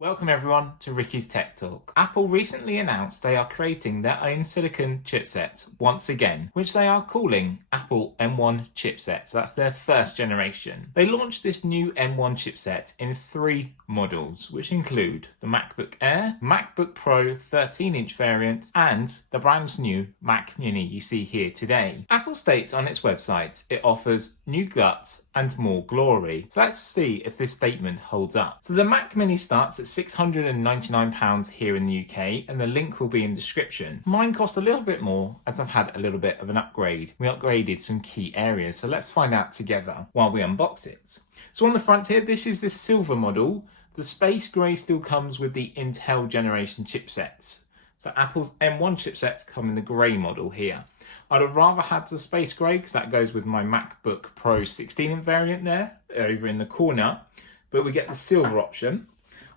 Welcome everyone to Ricky's Tech Talk. Apple recently announced they are creating their own silicone chipset once again, which they are calling Apple M1 chipset. So that's their first generation. They launched this new M1 chipset in 3 models, which include the MacBook Air, MacBook Pro 13-inch variant, and the brand new Mac Mini you see here today. Apple states on its website it offers new guts and more glory. So let's see if this statement holds up. So the Mac Mini starts at £699 here in the UK, and the link will be in the description. Mine cost a little bit more as I've had a little bit of an upgrade. We upgraded some key areas, so let's find out together while we unbox it. So on the front here, this is the silver model. The space grey still comes with the Intel generation chipsets. So Apple's M1 chipsets come in the grey model here. I'd have rather had the space grey because that goes with my MacBook Pro 16-inch variant there, over in the corner. But we get the silver option.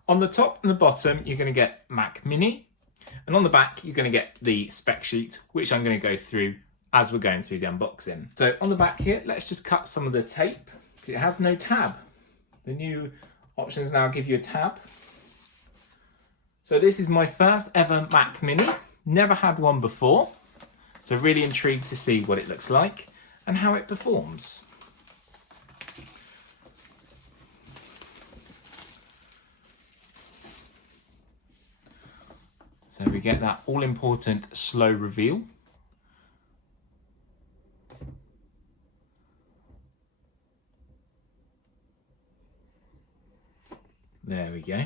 On the top and the bottom, you're going to get Mac Mini. And on the back, you're going to get the spec sheet, which I'm going to go through as we're going through the unboxing. So on the back here, let's just cut some of the tape. It has no tab. The new options now give you a tab. So this is my first ever Mac Mini. Never had one before. So really intrigued to see what it looks like and how it performs. So we get that all-important slow reveal. There we go.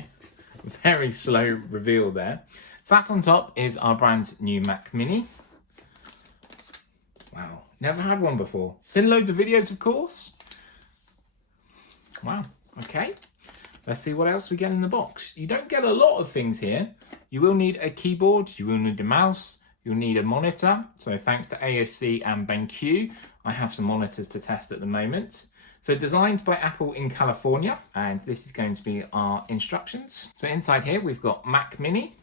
Very slow reveal there. Sat on top is our brand new Mac Mini. Wow, never had one before. Seen loads of videos, of course. Wow, okay. Let's see what else we get in the box. You don't get a lot of things here. You will need a keyboard, you will need a mouse, you'll need a monitor. So thanks to AOC and BenQ, I have some monitors to test at the moment. So designed by Apple in California, and this is going to be our instructions. So inside here, we've got Mac Mini.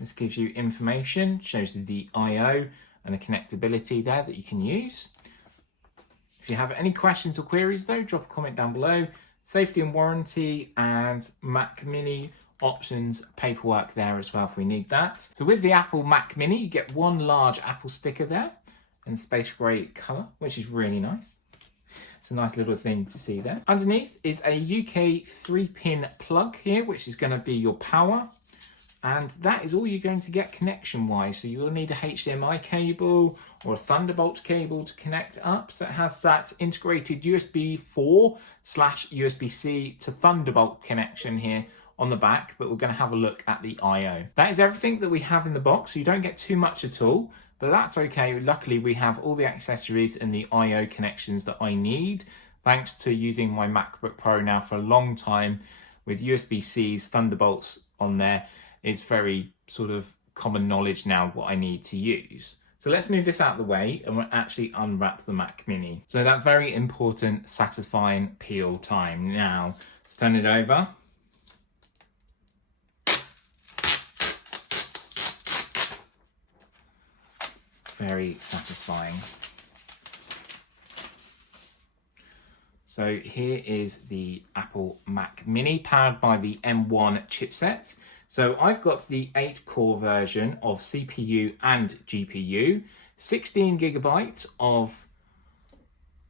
This gives you information, shows you the I/O and the connectability there that you can use. If you have any questions or queries though, drop a comment down below. Safety and warranty and Mac Mini options paperwork there as well if we need that. So with the Apple Mac Mini, you get one large Apple sticker there in space grey colour, which is really nice. It's a nice little thing to see there. Underneath is a UK 3-pin plug here, which is going to be your power. And that is all you're going to get connection-wise. So you will need a HDMI cable or a Thunderbolt cable to connect up. So it has that integrated USB 4/USB-C to Thunderbolt connection here on the back, but we're going to have a look at the I/O. That is everything that we have in the box, so you don't get too much at all, but that's okay. Luckily, we have all the accessories and the I/O connections that I need, thanks to using my MacBook Pro now for a long time with USB-Cs, Thunderbolts on there. It's very sort of common knowledge now what I need to use. So let's move this out of the way and we'll actually unwrap the Mac Mini. So that very important, satisfying peel time. Now, let's turn it over. Very satisfying. So here is the Apple Mac Mini powered by the M1 chipset. So I've got the 8-core version of CPU and GPU, 16 gigabytes of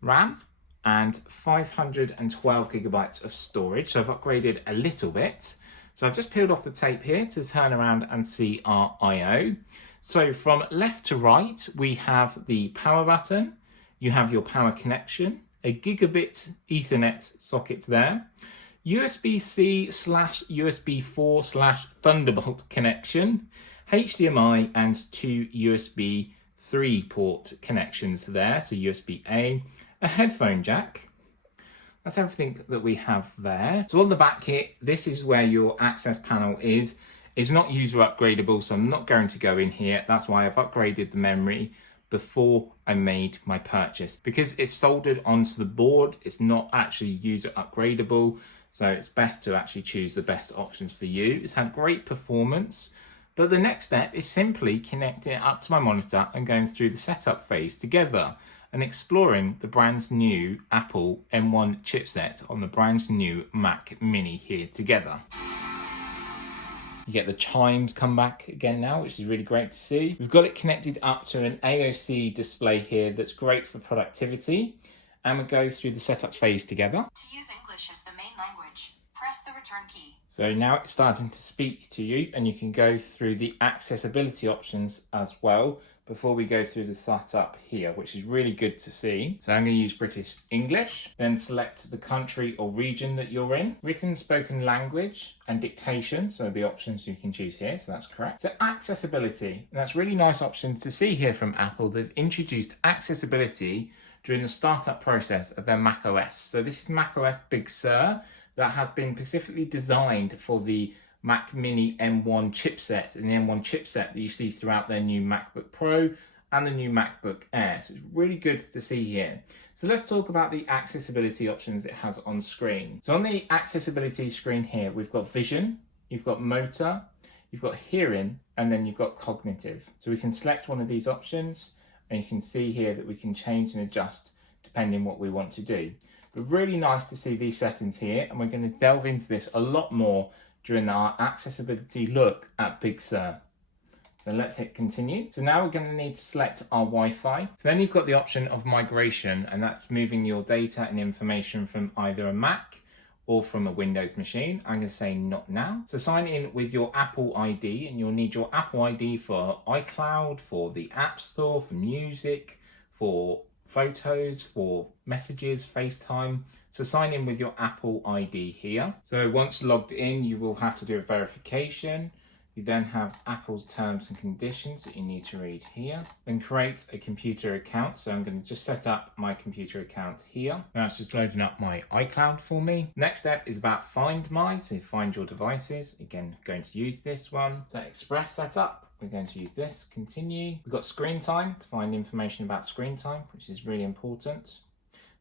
RAM and 512 gigabytes of storage. So I've upgraded a little bit. So I've just peeled off the tape here to turn around and see our I/O. So from left to right, we have the power button. You have your power connection, a gigabit Ethernet socket there, USB-C/USB 4/Thunderbolt connection, HDMI and 2 USB 3 port connections there, so USB-A, a headphone jack. That's everything that we have there. So on the back here, this is where your access panel is. It's not user upgradable, so I'm not going to go in here. That's why I've upgraded the memory before I made my purchase. Because it's soldered onto the board, it's not actually user upgradable. So it's best to actually choose the best options for you. It's had great performance, but the next step is simply connecting it up to my monitor and going through the setup phase together. and exploring the brand new Apple M1 chipset on the brand new Mac Mini here together. You get the chimes come back again now, which is really great to see. We've got it connected up to an AOC display here that's great for productivity. And we go through the setup phase together. To use English as the main language, press the return key. So now it's starting to speak to you, and you can go through the accessibility options as well before we go through the setup here, which is really good to see. So I'm going to use British English, then select the country or region that you're in, written spoken language and dictation, so the options you can choose here, so that's correct. So accessibility, and that's really nice options to see here from Apple. They've introduced accessibility during the startup process of their Mac OS. So this is Mac OS Big Sur that has been specifically designed for the Mac Mini M1 chipset and the M1 chipset that you see throughout their new MacBook Pro and the new MacBook Air. So it's really good to see here. So let's talk about the accessibility options it has on screen. So on the accessibility screen here, we've got vision, you've got motor, you've got hearing, and then you've got cognitive. So we can select one of these options, and you can see here that we can change and adjust depending what we want to do. But really nice to see these settings here, and we're going to delve into this a lot more during our accessibility look at Big Sur. So let's hit continue. So now we're going to need to select our Wi-Fi. So then you've got the option of migration, and that's moving your data and information from either a Mac or from a Windows machine. I'm going to say not now. So sign in with your Apple ID, and you'll need your Apple ID for iCloud, for the App Store, for music, for photos, for messages, FaceTime. So sign in with your Apple ID here. So once logged in, you will have to do a verification. You then have Apple's terms and conditions that you need to read here. Then create a computer account. So I'm going to just set up my computer account here. Now it's just loading up my iCloud for me. Next step is about Find My. So find your devices. Again, going to use this one. So Express setup. We're going to use this. Continue. We've got screen time to find information about screen time, which is really important.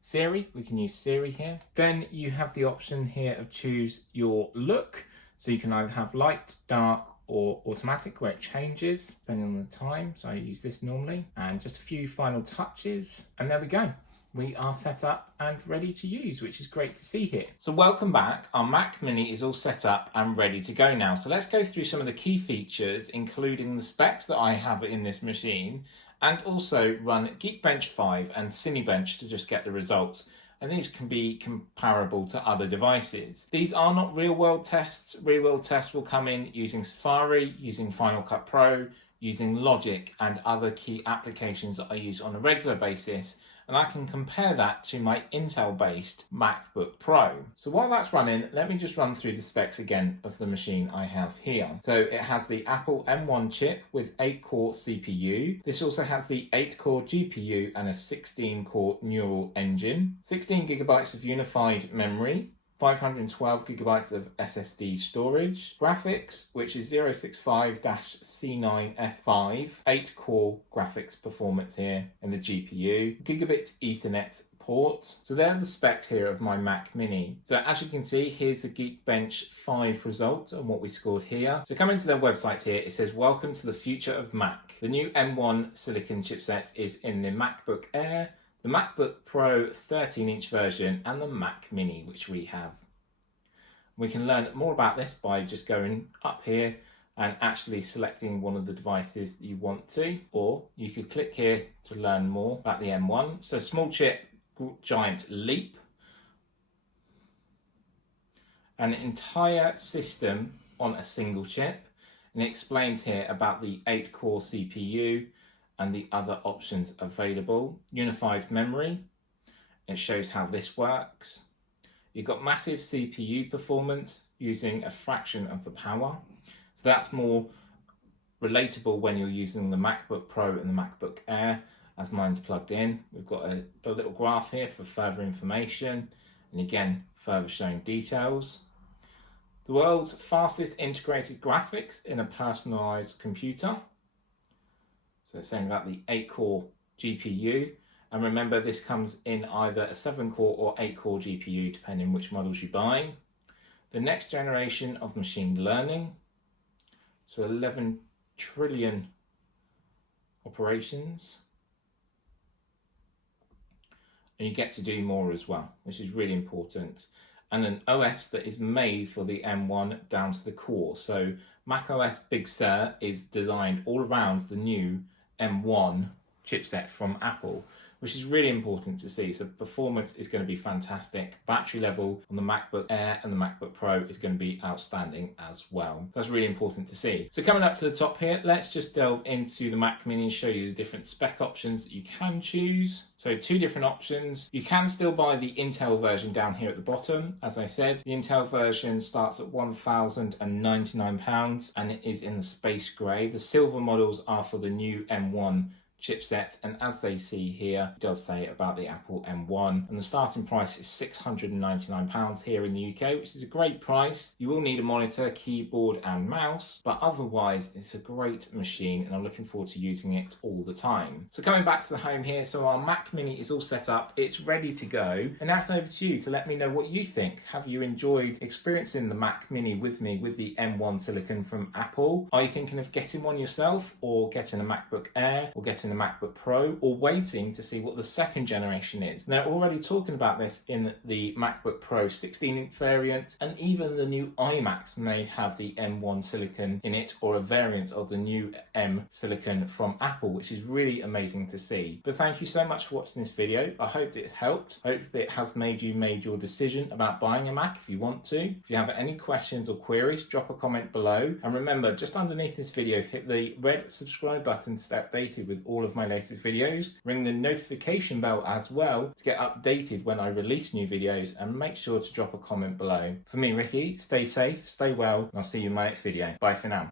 Siri, we can use Siri here. Then you have the option here of choose your look. So you can either have light, dark, or automatic, where it changes depending on the time. So I use this normally, and just a few final touches, and there we go. We are set up and ready to use, which is great to see here. So welcome back. Our Mac Mini is all set up and ready to go now. So let's go through some of the key features, including the specs that I have in this machine, and also run Geekbench 5 and Cinebench to just get the results. And these can be comparable to other devices. These are not real-world tests. Real-world tests will come in using Safari, using Final Cut Pro, using Logic, and other key applications that I use on a regular basis. And I can compare that to my Intel-based MacBook Pro. So while that's running, let me just run through the specs again of the machine I have here. So it has the Apple M1 chip with 8-core CPU. This also has the 8-core GPU and a 16-core neural engine, 16 gigabytes of unified memory, 512 gigabytes of SSD storage, graphics, which is 065-C9F5, 8-core graphics performance here in the GPU, gigabit Ethernet port. So they're the specs here of my Mac Mini. So as you can see, here's the Geekbench 5 result and what we scored here. So coming to their website here, it says, welcome to the future of Mac. The new M1 silicon chipset is in the MacBook Air, the MacBook Pro 13-inch version, and the Mac Mini, which we have. We can learn more about this by just going up here and actually selecting one of the devices that you want to, or you could click here to learn more about the M1. So small chip, giant leap. An entire system on a single chip. And it explains here about the 8-core CPU and the other options available. Unified memory, it shows how this works. You've got massive CPU performance using a fraction of the power. So that's more relatable when you're using the MacBook Pro and the MacBook Air, as mine's plugged in. We've got a little graph here for further information, and again, further showing details. The world's fastest integrated graphics in a personalized computer. So it's saying about the 8-core GPU. And remember, this comes in either a 7-core or 8-core GPU, depending which models you buy. The next generation of machine learning. So 11 trillion operations. and you get to do more as well, which is really important. And an OS that is made for the M1 down to the core. So Mac OS Big Sur is designed all around the new M1 chipset from Apple, which is really important to see. So performance is going to be fantastic. Battery level on the MacBook Air and the MacBook Pro is going to be outstanding as well. That's really important to see. So coming up to the top here, let's just delve into the Mac Mini and show you the different spec options that you can choose. So 2 different options. You can still buy the Intel version down here at the bottom. As I said, the Intel version starts at £1,099 and it is in the space grey. The silver models are for the new M1 chipset, and as they see here, it does say about the Apple M1, and the starting price is £699 here in the UK, which is a great price. You will need a monitor, keyboard and mouse, but otherwise it's a great machine and I'm looking forward to using it all the time. So coming back to the home here, so our Mac Mini is all set up, it's ready to go, and now it's over to you to let me know what you think. Have you enjoyed experiencing the Mac Mini with me with the M1 Silicon from Apple? Are you thinking of getting one yourself, or getting a MacBook Air, or getting the MacBook Pro, or waiting to see what the second generation is? And they're already talking about this in the MacBook Pro 16-inch variant, and even the new iMacs may have the M1 Silicon in it, or a variant of the new M Silicon from Apple, which is really amazing to see. But thank you so much for watching this video. I hope it helped. Hope it has made your decision about buying a Mac if you want to. If you have any questions or queries, drop a comment below. And remember, just underneath this video, hit the red subscribe button to stay updated with all of my latest videos. Ring the notification bell as well to get updated when I release new videos, and make sure to drop a comment below. For me, Ricky, stay safe, stay well, and I'll see you in my next video. Bye for now.